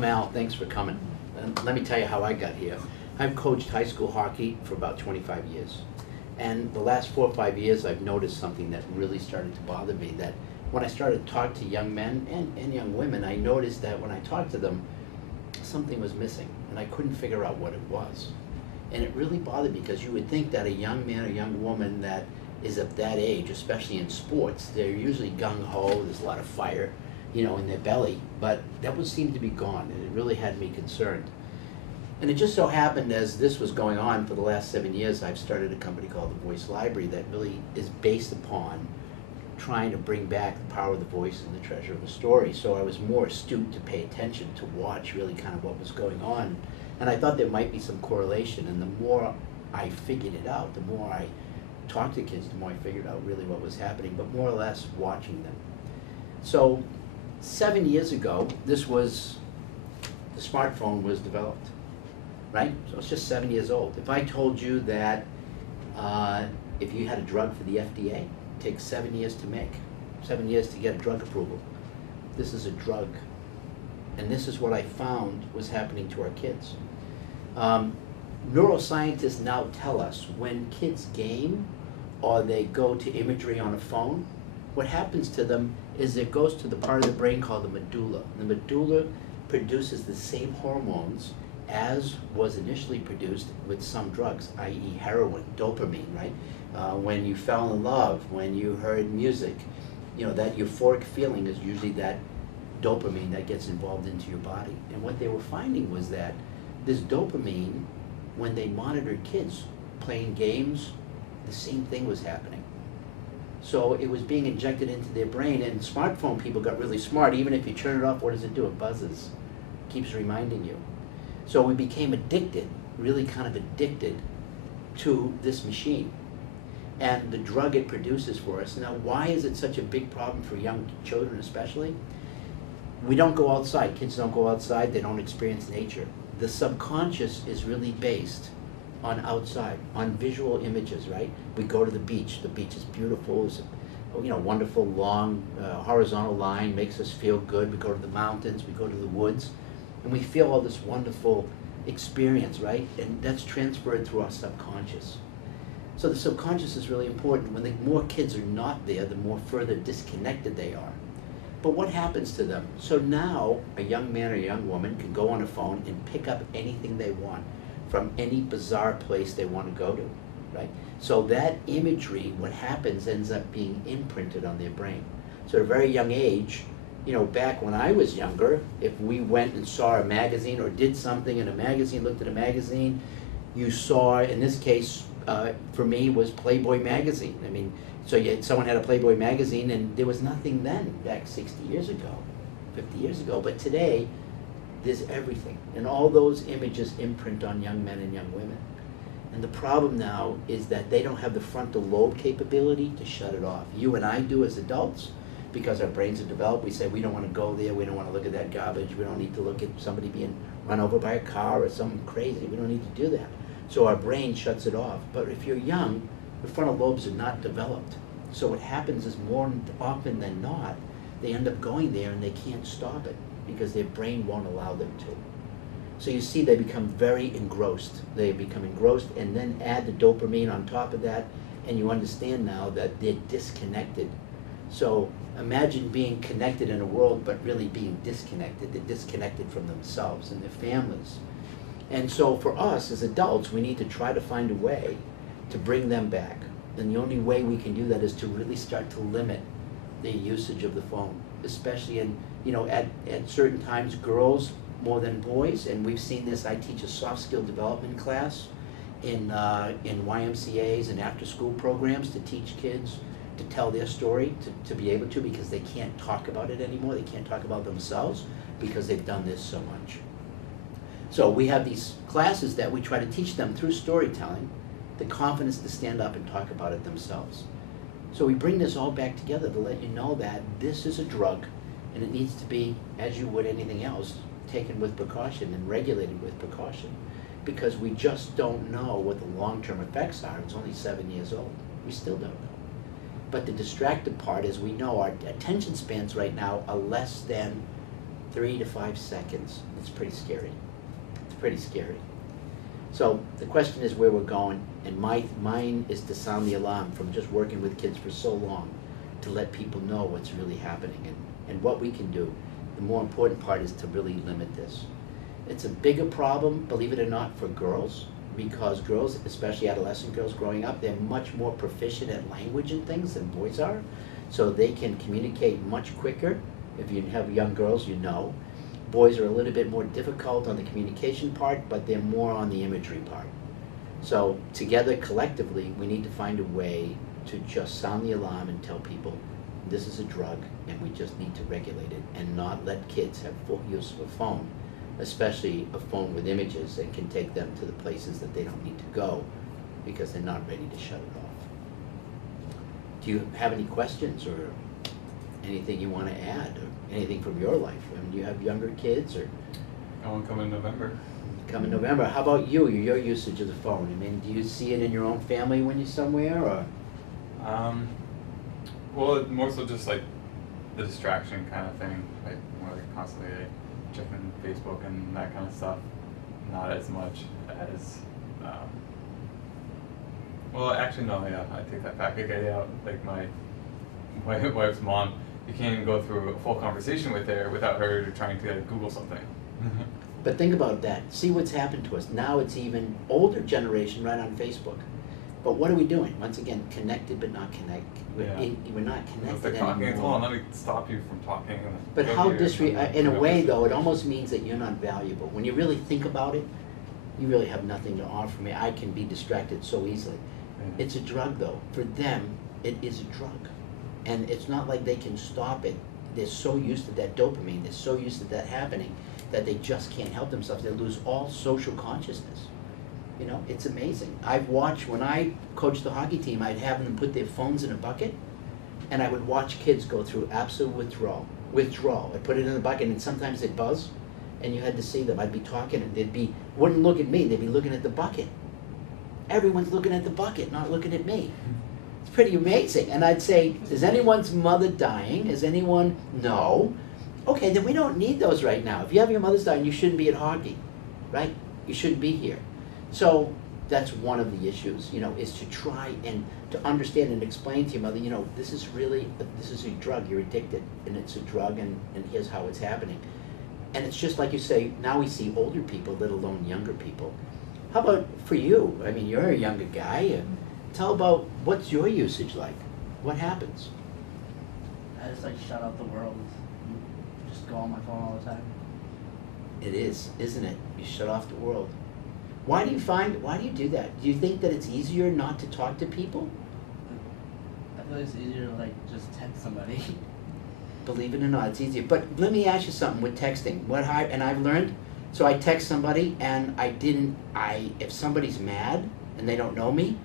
I'm Al, thanks for coming. And let me tell you how I got here. I've coached high school hockey for about 25 years. And the last 4 or 5 years, I've noticed something that really started to bother me, that when I started to talk to young men and young women, I noticed that when I talked to them, something was missing, and I couldn't figure out what it was. And it really bothered me, because you would think that a young man or young woman that is of that age, especially in sports, they're usually gung-ho, there's a lot of fire, you know, in their belly, but that would seem to be gone, and it really had me concerned. And it just so happened, as this was going on for the last 7 years, I've started a company called The Voice Library that really is based upon trying to bring back the power of the voice and the treasure of the story. So I was more astute to pay attention, to watch really kind of what was going on. And I thought there might be some correlation, and the more I figured it out, the more I talked to kids, the more I figured out really what was happening, but more or less watching them. So 7 years ago, the smartphone was developed, right? So it's just 7 years old. If I told you that if you had a drug for the FDA, it takes 7 years to make, 7 years to get a drug approval. This is a drug. And this is what I found was happening to our kids. Neuroscientists now tell us when kids game or they go to imagery on a phone, what happens to them is it goes to the part of the brain called the medulla. The medulla produces the same hormones as was initially produced with some drugs, i.e. heroin, dopamine, right? When you fell in love, when you heard music, you know, that euphoric feeling is usually that dopamine that gets involved into your body. And what they were finding was that this dopamine, when they monitored kids playing games, the same thing was happening. So it was being injected into their brain, and smartphone people got really smart. Even if you turn it off, what does it do? It buzzes, keeps reminding you. So we became addicted, really kind of addicted to this machine and the drug it produces for us. Now, why is it such a big problem for young children especially? We don't go outside. Kids don't go outside. They don't experience nature. The subconscious is really based on outside, on visual images, right? We go to the beach. The beach is beautiful. It's a, you know, wonderful long horizontal line, makes us feel good. We go to the mountains. We go to the woods, and we feel all this wonderful experience, right? And that's transferred through our subconscious. So the subconscious is really important. When the more kids are not there, the more further disconnected they are. But what happens to them? So now a young man or a young woman can go on a phone and pick up anything they want from any bizarre place they want to go to, right? So that imagery, what happens, ends up being imprinted on their brain. So at a very young age, you know, back when I was younger, if we went and saw a magazine or did something in a magazine, looked at a magazine, you saw, in this case, for me, was Playboy magazine. I mean, so someone had a Playboy magazine, and there was nothing then, back 60 years ago, 50 years ago. But today, there's everything. And all those images imprint on young men and young women. And the problem now is that they don't have the frontal lobe capability to shut it off. You and I do as adults, because our brains are developed. We say we don't want to go there, we don't want to look at that garbage, we don't need to look at somebody being run over by a car or something crazy. We don't need to do that. So our brain shuts it off. But if you're young, the frontal lobes are not developed. So what happens is, more often than not, they end up going there and they can't stop it because their brain won't allow them to. So you see, they become very engrossed. They become engrossed, and then add the dopamine on top of that, and you understand now that they're disconnected. So imagine being connected in a world, but really being disconnected. They're disconnected from themselves and their families. And so for us as adults, we need to try to find a way to bring them back. And the only way we can do that is to really start to limit the usage of the phone, especially in, you know, at certain times, girls more than boys. And we've seen this. I teach a soft skill development class in YMCAs and after school programs to teach kids to tell their story, to be able to, because they can't talk about it anymore. They can't talk about themselves because they've done this so much. So we have these classes that we try to teach them through storytelling the confidence to stand up and talk about it themselves. So we bring this all back together to let you know that this is a drug, and it needs to be, as you would anything else, taken with precaution and regulated with precaution, because we just don't know what the long-term effects are. It's only 7 years old. We still don't know. But the distracted part is, we know our attention spans right now are less than 3 to 5 seconds. It's pretty scary. It's pretty scary. So the question is where we're going, and mine is to sound the alarm from just working with kids for so long, to let people know what's really happening and what we can do. The more important part is to really limit this. It's a bigger problem, believe it or not, for girls, because girls, especially adolescent girls growing up, they're much more proficient at language and things than boys are. So they can communicate much quicker. If you have young girls, you know. Boys are a little bit more difficult on the communication part, but they're more on the imagery part. So together, collectively, we need to find a way to just sound the alarm and tell people this is a drug and we just need to regulate it and not let kids have full use of a phone, especially a phone with images that can take them to the places that they don't need to go because they're not ready to shut it off. Do you have any questions or anything you want to add, or anything from your life? I mean, do you have younger kids, or? I want to come in November. Come in November. How about you, your usage of the phone? I mean, do you see it in your own family when you're somewhere, or? Well, more so just like the distraction kind of thing, like more like constantly like, checking Facebook and that kind of stuff. Not as much as, well, actually no, yeah, I take that back. Like my wife's mom, you can't even go through a full conversation with her without her trying to like, Google something. But think about that. See what's happened to us. Now it's even older generation right on Facebook. But what are we doing? Once again, connected but not connected. We're not connected talking, anymore. it's hold on, let me stop you from talking. But how in a way though, it almost means that you're not valuable. When you really think about it, you really have nothing to offer me. I can be distracted so easily. Yeah. It's a drug though. For them, it is a drug. And it's not like they can stop it. They're so used to that dopamine, they're so used to that happening, that they just can't help themselves. They lose all social consciousness. You know, it's amazing. I've watched, when I coached the hockey team, I'd have them put their phones in a bucket, and I would watch kids go through absolute withdrawal. I'd put it in the bucket, and sometimes they'd buzz, and you had to see them. I'd be talking, and wouldn't look at me, they'd be looking at the bucket. Everyone's looking at the bucket, not looking at me. It's pretty amazing. And I'd say, is anyone's mother dying? Is anyone? No. Okay, then we don't need those right now. If you have your mother's dying, you shouldn't be at hockey, right? You shouldn't be here. So that's one of the issues, you know, is to try and to understand and explain to your mother, you know, this is a drug, you're addicted, and it's a drug, and here's how it's happening. And it's just like you say, now we see older people, let alone younger people. How about for you? I mean, you're a younger guy, and tell about what's your usage like? What happens? I just like shut out the world. Just go on my phone all the time. It is, isn't it? You shut off the world. Why do you do that? Do you think that it's easier not to talk to people? I feel like it's easier to like just text somebody. Believe it or not, it's easier. But let me ask you something with texting. And I've learned, so I text somebody and if somebody's mad and they don't know me,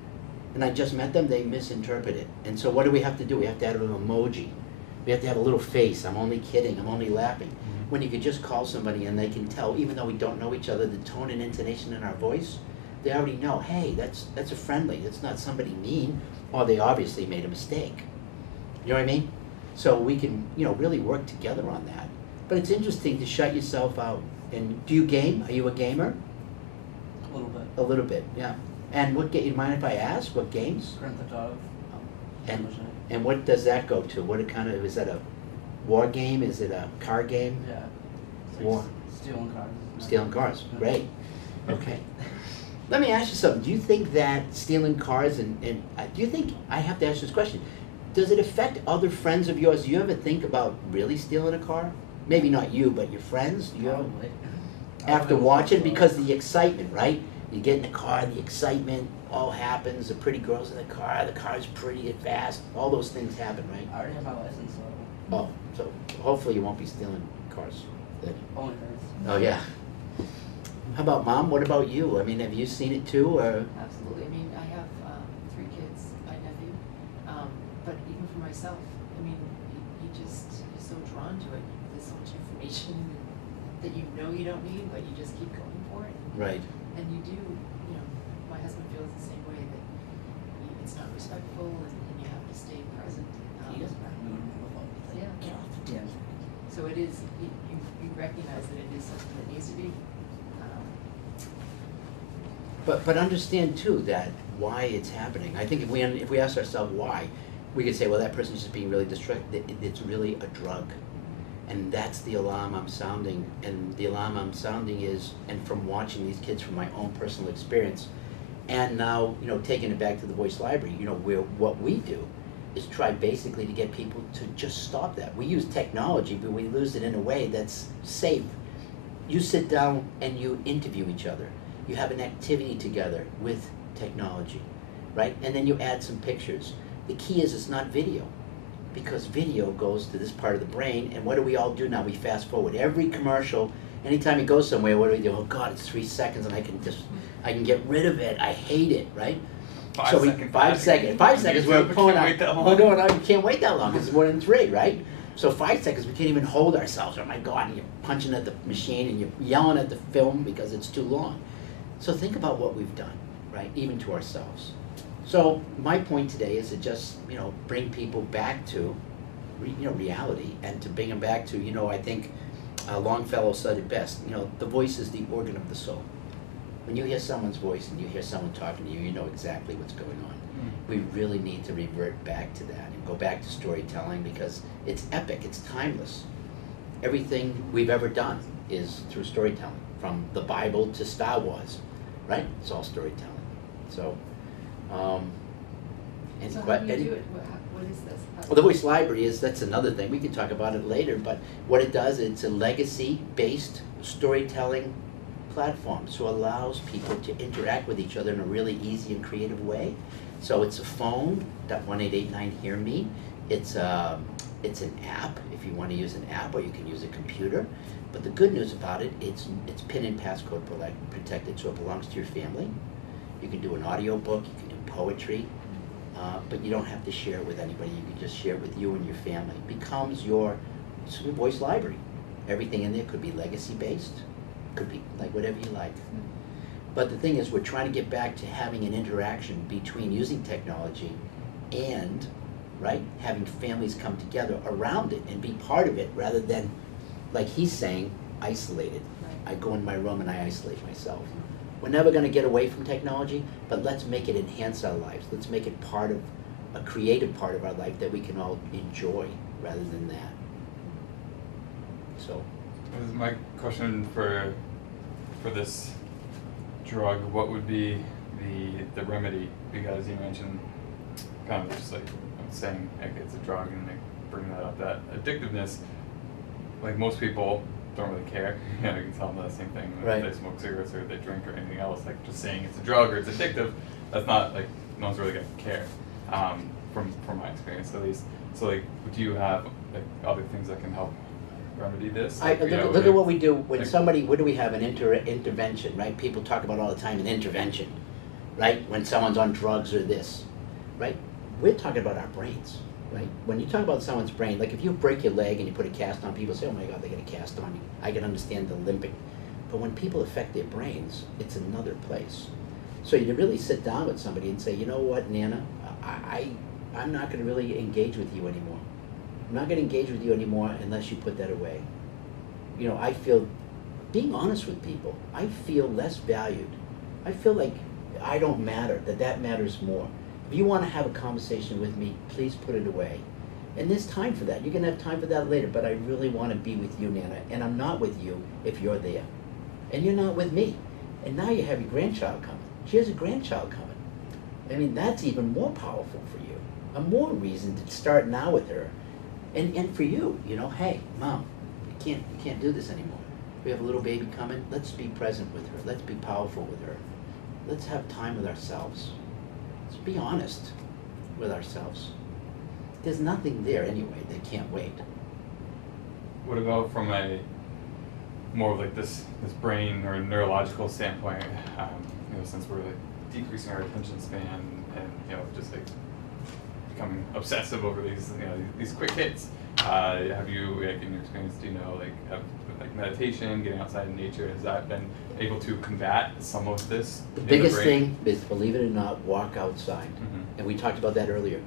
and I just met them, they misinterpret it. And so what do we have to do? We have to add an emoji. We have to have a little face. I'm only kidding. I'm only laughing. When you could just call somebody and they can tell, even though we don't know each other, the tone and intonation in our voice, they already know, hey, that's a friendly, that's not somebody mean, or they obviously made a mistake. You know what I mean? So we can, you know, really work together on that. But it's interesting to shut yourself out. And do you game? Are you a gamer? A little bit. A little bit, yeah. And you mind if I ask, what games? Grand Theft Auto. And what does that go to? Is that a war game? Is it a car game? Yeah. It's like War. Stealing cars. Stealing cars, great. Okay. Let me ask you something. Do you think that stealing cars do you think, I have to ask this question, does it affect other friends of yours? Do you ever think about really stealing a car? Maybe not you, but your friends? Do you ever, Probably. after watching, because the excitement, right? You get in the car, the excitement all happens, the pretty girls in the car's pretty and fast, all those things happen, right? I already have my license, so Oh, so hopefully you won't be stealing cars then. only cars. Oh, yeah. How about Mom? What about you? I mean, have you seen it too, or? Absolutely. I mean, I have 3 kids, my nephew. But even for myself, I mean, you're so drawn to it. There's so much information that you know you don't need, but you just keep going for it. Right. And you do, you know, my husband feels the same way, that it's not respectful, and you have to stay present. He doesn't have to move the phone. He's like, Yeah. get off the damn phone. So it is, you But understand too that why it's happening. I think if we ask ourselves why, we could say, well, that person's just being really distracted. It's really a drug, and that's the alarm I'm sounding. And the alarm I'm sounding is, and from watching these kids from my own personal experience, and now taking it back to the voice library, what we do is try basically to get people to just stop that. We use technology, but we use it in a way that's safe. You sit down and you interview each other. You have an activity together with technology, right? And then you add some pictures. The key is it's not video, because video goes to this part of the brain, and what do we all do now? We fast forward. Every commercial, anytime you go somewhere, what do we do? Oh God, it's 3 seconds and I can get rid of it. I hate it, right? 5 seconds. 5 seconds, we're pulling out. Wait that long. We're going out, you can't wait that long, it's more than 3, right? So 5 seconds, we can't even hold ourselves. Oh my God, and you're punching at the machine and you're yelling at the film because it's too long. So think about what we've done, right? Even to ourselves. So my point today is to just, bring people back to, reality, and to bring them back to, I think Longfellow said it best, the voice is the organ of the soul. When you hear someone's voice and you hear someone talking to you, you know exactly what's going on. We really need to revert back to that and go back to storytelling, because it's epic, it's timeless. Everything we've ever done is through storytelling, from the Bible to Star Wars, right? It's all storytelling. So, So how do you do it? What is this? well, the voice library that's another thing. We can talk about it later, but what it does, it's a legacy-based storytelling platform, so allows people to interact with each other in a really easy and creative way. So it's a phone, .1889-HEAR-ME. It's an app, if you want to use an app, or you can use a computer. But the good news about it, it's PIN and passcode protected, so it belongs to your family. You can do an audio book, you can do poetry, but you don't have to share it with anybody. You can just share it with you and your family. It becomes your voice library. Everything in there could be legacy-based, could be like whatever you like. But the thing is, we're trying to get back to having an interaction between using technology and, right, having families come together around it and be part of it, rather than, like he's saying, isolated. Right. I go in my room and I isolate myself. We're never going to get away from technology, but let's make it enhance our lives. Let's make it part of a creative part of our life that we can all enjoy, rather than that. So. My question for this drug, what would be the remedy? Because you mentioned kind of just like saying like it's a drug and like bringing that up, that addictiveness. Like most people don't really care. You can tell them the same thing when they smoke cigarettes or they drink or anything else. Like just saying it's a drug or it's addictive, that's not like no one's really gonna care. From my experience at least. So like, do you have like other things that can help remedy this? Like, look at what we do when somebody. What do we have? An intervention, right? People talk about all the time an intervention, right? When someone's on drugs or this, right? We're talking about our brains, right? When you talk about someone's brain, like if you break your leg and you put a cast on, people say, "Oh my God, they got a cast on me." I can understand the limping, but when people affect their brains, it's another place. So you really sit down with somebody and say, "You know what, Nana, I'm not going to really engage with you anymore. I'm not going to engage with you anymore unless you put that away." I feel, being honest with people, I feel less valued. I feel like I don't matter, that matters more. If you want to have a conversation with me, please put it away. And there's time for that. You can have time for that later, but I really want to be with you, Nana. And I'm not with you if you're there. And you're not with me. And now you have your grandchild coming. She has a grandchild coming. I mean, that's even more powerful for you. A more reason to start now with her. And for you, hey, Mom, you can't do this anymore. We have a little baby coming. Let's be present with her. Let's be powerful with her. Let's have time with ourselves. Let's be honest with ourselves. There's nothing there anyway that can't wait. What about from a more of like this brain or neurological standpoint? Since we're like decreasing our attention span and just like becoming obsessive over these quick hits. Have you, like, in your experience, do you know, have meditation, getting outside in nature, has that been able to combat some of this? The biggest thing is, believe it or not, walk outside. Mm-hmm. And we talked about that earlier.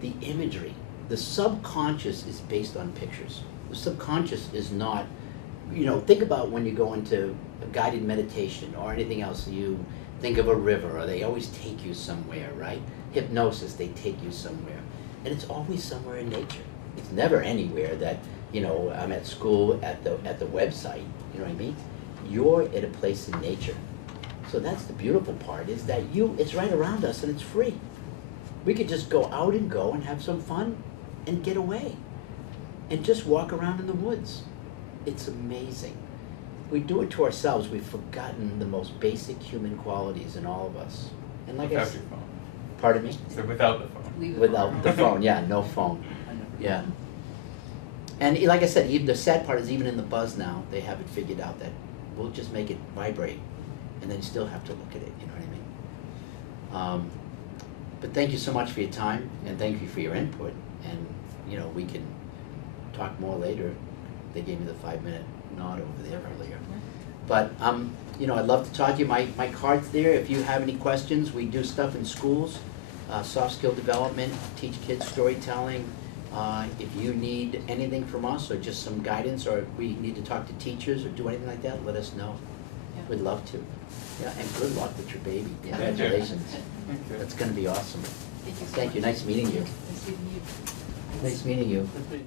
The imagery, the subconscious is based on pictures. The subconscious is not, think about when you go into a guided meditation or anything else, you think of a river, or they always take you somewhere, right? Hypnosis, they take you somewhere. And it's always somewhere in nature. It's never anywhere that, you know, I'm at school, at the website, you know what I mean? You're at a place in nature. So that's the beautiful part, is that it's right around us and it's free. We could just go out and have some fun and get away. And just walk around in the woods. It's amazing. We do it to ourselves, we've forgotten the most basic human qualities in all of us. And like I Without said, your phone. pardon me? So without the phone. Leave the Without phone the around. phone, yeah, no phone, I never. yeah. And like I said, even the sad part is even in the buzz now, they have it figured out that we'll just make it vibrate, and then you still have to look at it, you know what I mean? But thank you so much for your time, and thank you for your input, and, you know, we can talk more later. They gave me the 5-minute nod over there earlier. But, you know, I'd love to talk to you. My card's there. If you have any questions, we do stuff in schools, soft skill development, teach kids storytelling. If you need anything from us, or just some guidance, or we need to talk to teachers or do anything like that, let us know. Yeah. We'd love to. Yeah, and good luck with your baby. Yeah. Congratulations. Thank you. That's gonna be awesome. Thank you so Thank you. much. Nice meeting you. Nice meeting you. Nice meeting you. That's pretty-